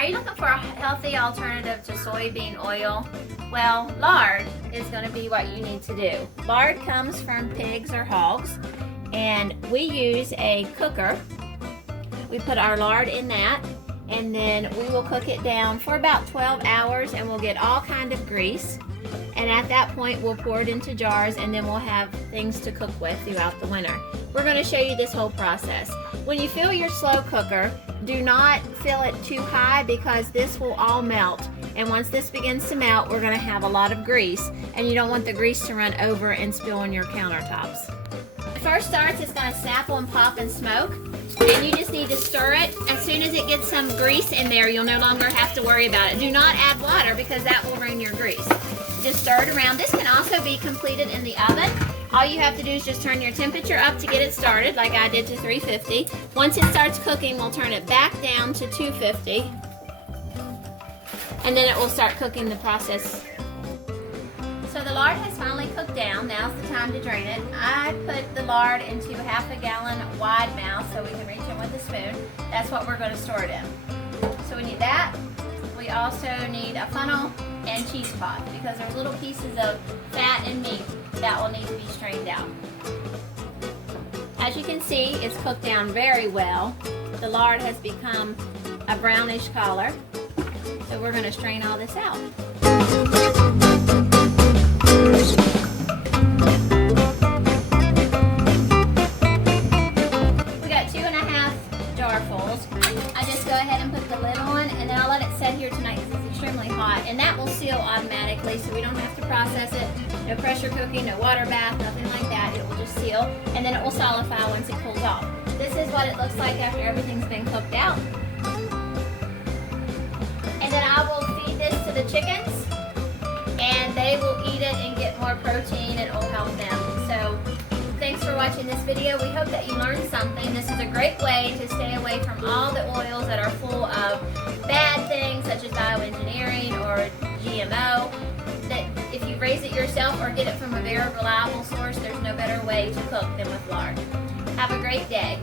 Are you looking for a healthy alternative to soybean oil? Well, lard is going to be what you need to do. Lard comes from pigs or hogs, and we use a cooker. We put our lard in that, and then we will cook it down for about 12 hours, and we'll get all kind of grease. And at that point, we'll pour it into jars, and then we'll have things to cook with throughout the winter. We're going to show you this whole process. When you fill your slow cooker, do not fill it too high because this will all melt. And once this begins to melt, we're going to have a lot of grease, and you don't want the grease to run over and spill on your countertops. It first starts, it's going to snapple and pop and smoke, and you just need to stir it. As soon as it gets some grease in there, you'll no longer have to worry about it. Do not add water because that will ruin your grease. Just stir it around. This can also be completed in the oven. All you have to do is just turn your temperature up to get it started, like I did to 350. Once it starts cooking, we'll turn it back down to 250. And then it will start cooking the process. So the lard has finally cooked down. Now's the time to drain it. I put the lard into a ½ gallon wide mouth so we can reach in with a spoon. That's what we're going to store it in. So we need that. We also need a funnel and cheesecloth because there's little pieces of fat and meat that will need to be strained out. As you can see, it's cooked down very well. The lard has become a brownish color. So we're going to strain all this out. We got 2½ jarfuls. I just go ahead and put the lid on, and then I'll let it set here tonight because it's extremely hot, and that will seal automatically so we don't have to process it. No pressure cooking, no water bath, nothing like that. It will just seal, and then it will solidify once it cools off. This is what it looks like after everything's been cooked out. And then I will feed this to the chickens, and they will eat it and get more protein, and it will help them. So thanks for watching this video. We hope that you learned something. This is a great way to stay away from all the oils that are full of bad things such as bioengineering or GMO. That if you raise it yourself or get it from a very reliable source, there's no better way to cook than with lard. Have a great day.